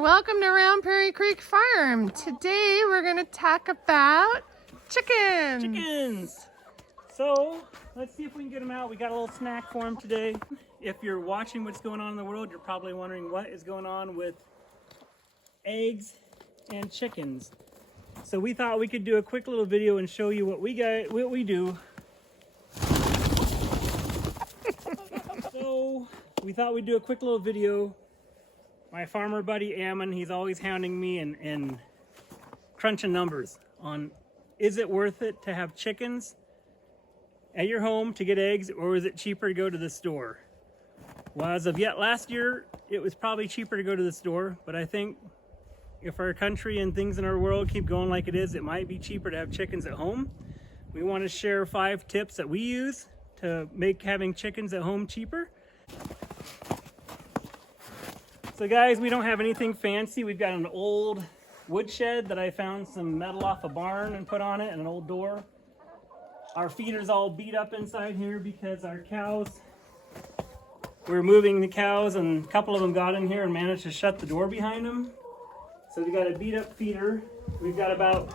welcome to Round Prairie Creek Farm. Today we're going to talk about chickens. So let's see if we can get them out. We got a little snack for them today. If you're watching what's going on in the world, you're probably wondering what is going on with eggs and chickens. So we thought we could do a quick little video and show you what we do. So we thought we'd do a quick little video. My farmer buddy Ammon, he's always hounding me and crunching numbers on, is it worth it to have chickens at your home to get eggs, or is it cheaper to go to the store? Well, as of yet last year, it was probably cheaper to go to the store, but I think if our country and things in our world keep going like it is, it might be cheaper to have chickens at home. We want to share 5 tips that we use to make having chickens at home cheaper. So guys, we don't have anything fancy. We've got an old wood shed that I found some metal off a barn and put on it, and an old door. Our feeder's all beat up inside here because our cows, we're moving the cows and a couple of them got in here and managed to shut the door behind them. So we got a beat up feeder. We've got about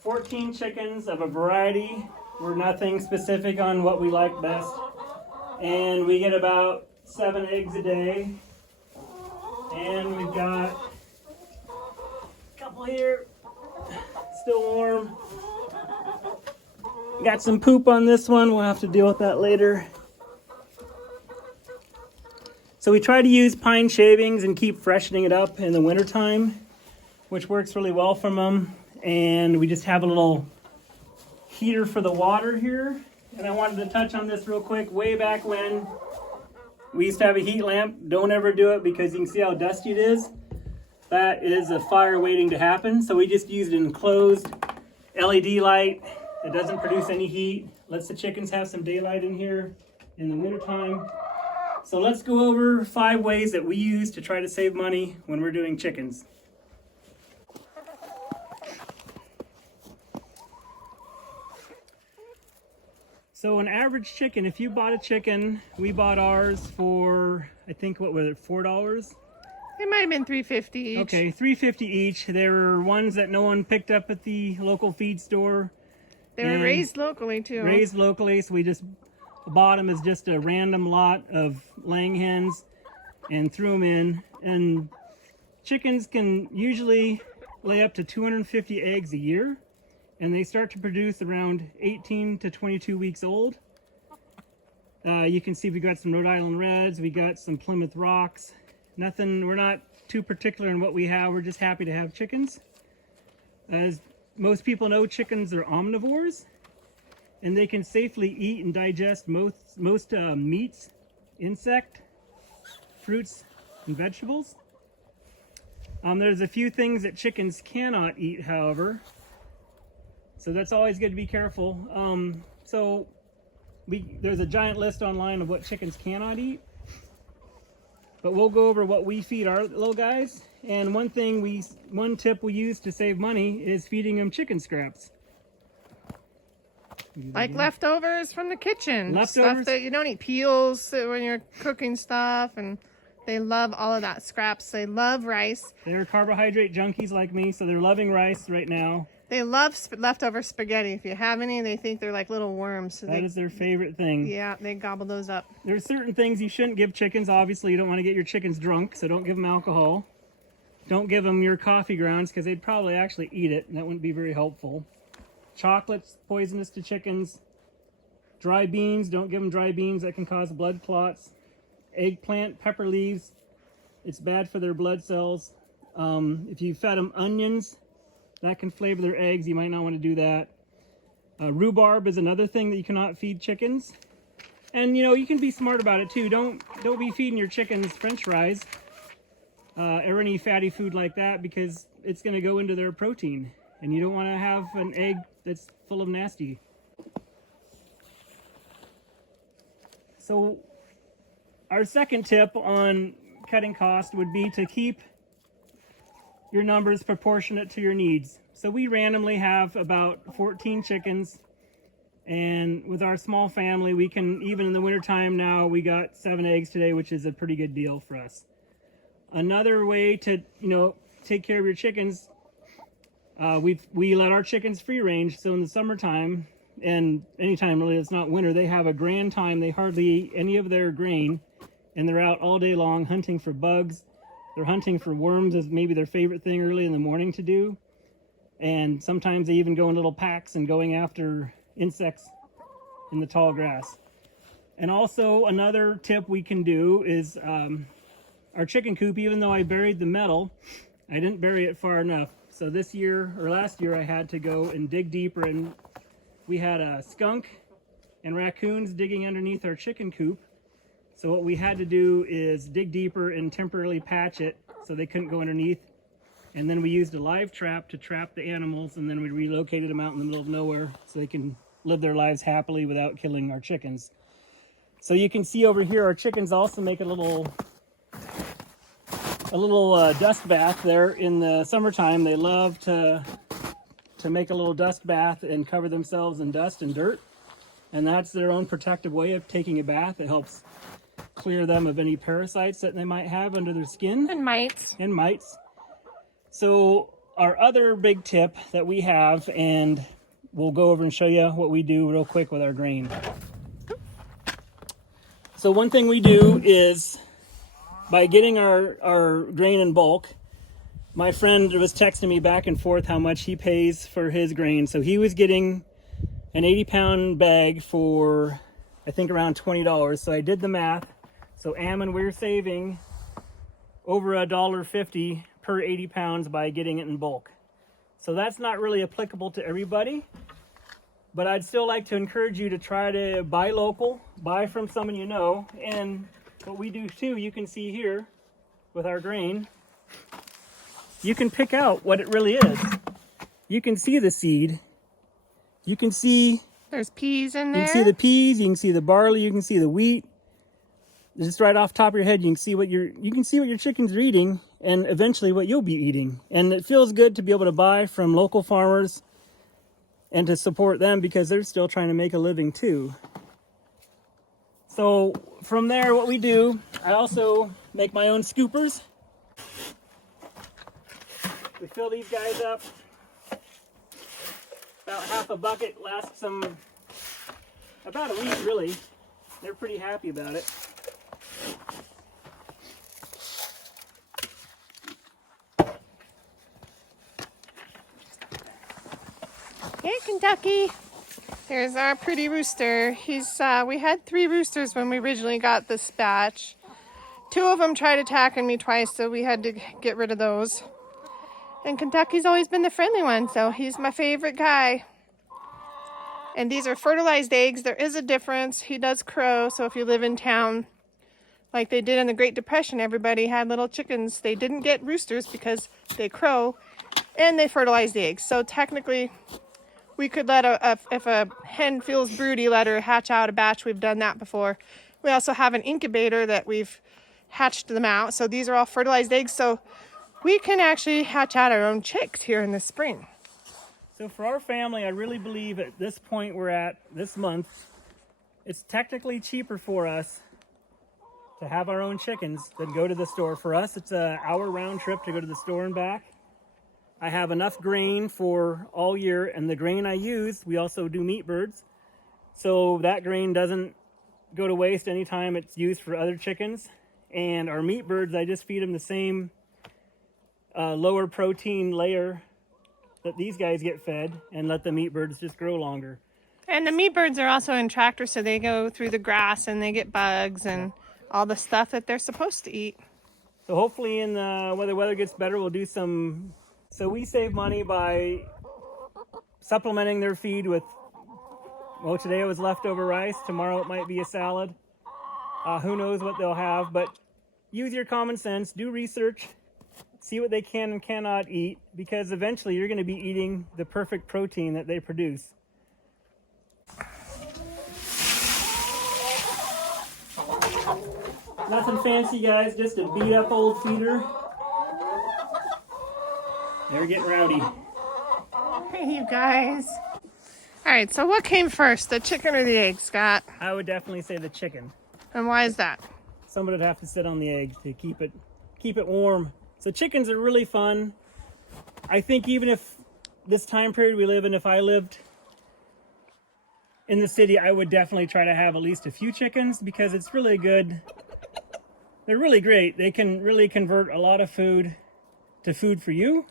14 chickens of a variety. We're nothing specific on what we like best. And we get about 7 eggs a day. And we've got a couple here, still warm. Got some poop on this one. We'll have to deal with that later. So we try to use pine shavings and keep freshening it up in the wintertime, which works really well for them. And we just have a little heater for the water here. And I wanted to touch on this real quick. Way back when, we used to have a heat lamp. Don't ever do it because you can see how dusty it is. That is a fire waiting to happen. So we just used an enclosed LED light. It doesn't produce any heat. Lets the chickens have some daylight in here in the wintertime. So let's go over 5 ways that we use to try to save money when we're doing chickens. So an average chicken, if you bought a chicken, we bought ours for, I think, what was it, $4? It might have been $3.50 each. Okay, $3.50 each. There were ones that no one picked up at the local feed store. They were raised locally too. Raised locally, so we just bought them as just a random lot of laying hens and threw them in. And chickens can usually lay up to 250 eggs a year. And they start to produce around 18 to 22 weeks old. You can see we got some Rhode Island Reds, we got some Plymouth Rocks. Nothing, we're not too particular in what we have, we're just happy to have chickens. As most people know, chickens are omnivores, and they can safely eat and digest most meats, insect, fruits, and vegetables. There's a few things that chickens cannot eat, however. So that's always good to be careful. There's a giant list online of what chickens cannot eat. But we'll go over what we feed our little guys. And one tip we use to save money is feeding them chicken scraps. Like leftovers from the kitchen. Leftovers? Stuff that you don't eat peels when you're cooking stuff, and they love all of that scraps. They love rice. They're carbohydrate junkies like me, so they're loving rice right now. They love leftover spaghetti. If you have any, they think they're like little worms. So that is their favorite thing. Yeah, they gobble those up. There's certain things you shouldn't give chickens. Obviously, you don't want to get your chickens drunk, so don't give them alcohol. Don't give them your coffee grounds because they'd probably actually eat it, and that wouldn't be very helpful. Chocolate's poisonous to chickens. Dry beans, don't give them dry beans. That can cause blood clots. Eggplant, pepper leaves, it's bad for their blood cells. If you fed them onions, that can flavor their eggs. You might not want to do that. Rhubarb is another thing that you cannot feed chickens. And you can be smart about it too. Don't be feeding your chickens French fries or any fatty food like that, because it's going to go into their protein, and you don't want to have an egg that's full of nasty. So our second tip on cutting cost would be to keep your numbers proportionate to your needs. So we randomly have about 14 chickens, and with our small family, we can, even in the wintertime now, we got 7 eggs today, which is a pretty good deal for us. Another way to, take care of your chickens, we let our chickens free range. So in the summertime, and anytime really it's not winter, they have a grand time. They hardly eat any of their grain, and they're out all day long hunting for bugs. They're hunting for worms as maybe their favorite thing early in the morning to do. And sometimes they even go in little packs and going after insects in the tall grass. And also another tip we can do is our chicken coop, even though I buried the metal, I didn't bury it far enough. So this year, or last year, I had to go and dig deeper, and we had a skunk and raccoons digging underneath our chicken coop. So what we had to do is dig deeper and temporarily patch it so they couldn't go underneath. And then we used a live trap to trap the animals, and then we relocated them out in the middle of nowhere so they can live their lives happily without killing our chickens. So you can see over here, our chickens also make a little dust bath there in the summertime. They love to make a little dust bath and cover themselves in dust and dirt. And that's their own protective way of taking a bath. It helps clear them of any parasites that they might have under their skin. And mites. And mites. So our other big tip that we have, and we'll go over and show you what we do real quick with our grain. So one thing we do is, by getting our grain in bulk, my friend was texting me back and forth how much he pays for his grain. So he was getting an 80-pound bag for, I think, around $20. So I did the math. So Ammon, we're saving over $1.50 per 80 pounds by getting it in bulk. So that's not really applicable to everybody, but I'd still like to encourage you to try to buy local, buy from someone you know. And what we do too, you can see here with our grain, you can pick out what it really is. You can see the seed. You can see there's peas in there. You can see the peas, you can see the barley, you can see the wheat. Just right off the top of your head, you can see what your chickens are eating, and eventually what you'll be eating. And it feels good to be able to buy from local farmers and to support them because they're still trying to make a living too. So from there, what we do, I also make my own scoopers. We fill these guys up. About half a bucket lasts them about a week, really. They're pretty happy about it. Hey, Kentucky. Here's our pretty rooster. We had 3 roosters when we originally got this batch. 2 of them tried attacking me twice, so we had to get rid of those. And Kentucky's always been the friendly one, so he's my favorite guy. And these are fertilized eggs. There is a difference. He does crow, so if you live in town, like they did in the Great Depression, everybody had little chickens. They didn't get roosters because they crow, and they fertilize the eggs. So technically, we could let if a hen feels broody, let her hatch out a batch. We've done that before. We also have an incubator that we've hatched them out. So these are all fertilized eggs. So we can actually hatch out our own chicks here in the spring. So for our family, I really believe at this point we're at this month, it's technically cheaper for us to have our own chickens than go to the store. For us, it's an hour round trip to go to the store and back. I have enough grain for all year, and the grain I use, we also do meat birds. So that grain doesn't go to waste anytime it's used for other chickens. And our meat birds, I just feed them the same lower protein layer that these guys get fed, and let the meat birds just grow longer. And the meat birds are also in tractors, so they go through the grass and they get bugs and all the stuff that they're supposed to eat. So hopefully when the weather gets better, we'll do some. So we save money by supplementing their feed with, well, today it was leftover rice. Tomorrow it might be a salad. Who knows what they'll have, but use your common sense, do research, see what they can and cannot eat, because eventually you're going to be eating the perfect protein that they produce. Nothing fancy, guys, just a beat up old feeder. They're getting rowdy. Hey, you guys. All right, so what came first, the chicken or the egg, Scott? I would definitely say the chicken. And why is that? Somebody would have to sit on the egg to keep keep it warm. So chickens are really fun. I think even if this time period we live in, if I lived in the city, I would definitely try to have at least a few chickens because it's really good. They're really great. They can really convert a lot of food to food for you.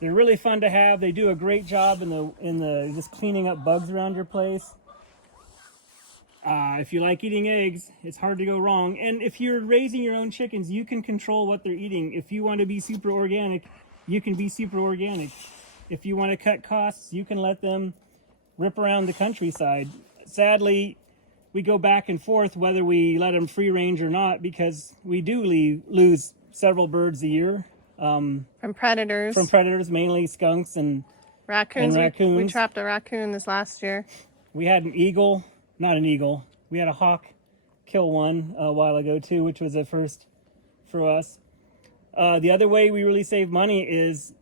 They're really fun to have. They do a great job in the just cleaning up bugs around your place. If you like eating eggs, it's hard to go wrong. And if you're raising your own chickens, you can control what they're eating. If you want to be super organic, you can be super organic. If you want to cut costs, you can let them rip around the countryside. Sadly, we go back and forth whether we let them free range or not because we do lose several birds a year. From predators. From predators, mainly skunks and raccoons. And raccoons. We trapped a raccoon this last year. We had an eagle, not an eagle. We had a hawk kill one a while ago too, which was a first for us. The other way we really save money is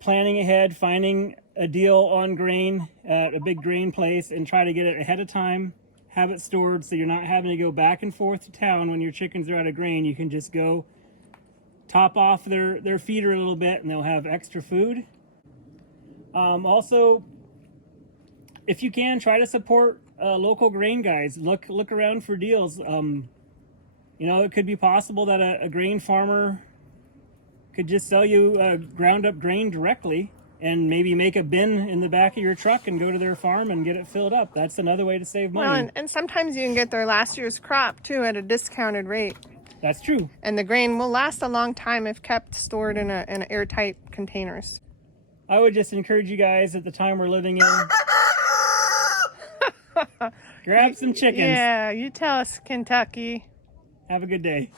planning ahead, finding a deal on grain at a big grain place and try to get it ahead of time, have it stored so you're not having to go back and forth to town when your chickens are out of grain. You can just go top off their feeder a little bit and they'll have extra food. Also, if you can, try to support local grain guys. Look around for deals. You know, it could be possible that a grain farmer could just sell you ground up grain directly and maybe make a bin in the back of your truck and go to their farm and get it filled up. That's another way to save money. Well, and sometimes you can get their last year's crop too at a discounted rate. That's true. And the grain will last a long time if kept stored in airtight containers. I would just encourage you guys at the time we're living in, grab some chickens. Yeah, you tell us, Kentucky. Have a good day.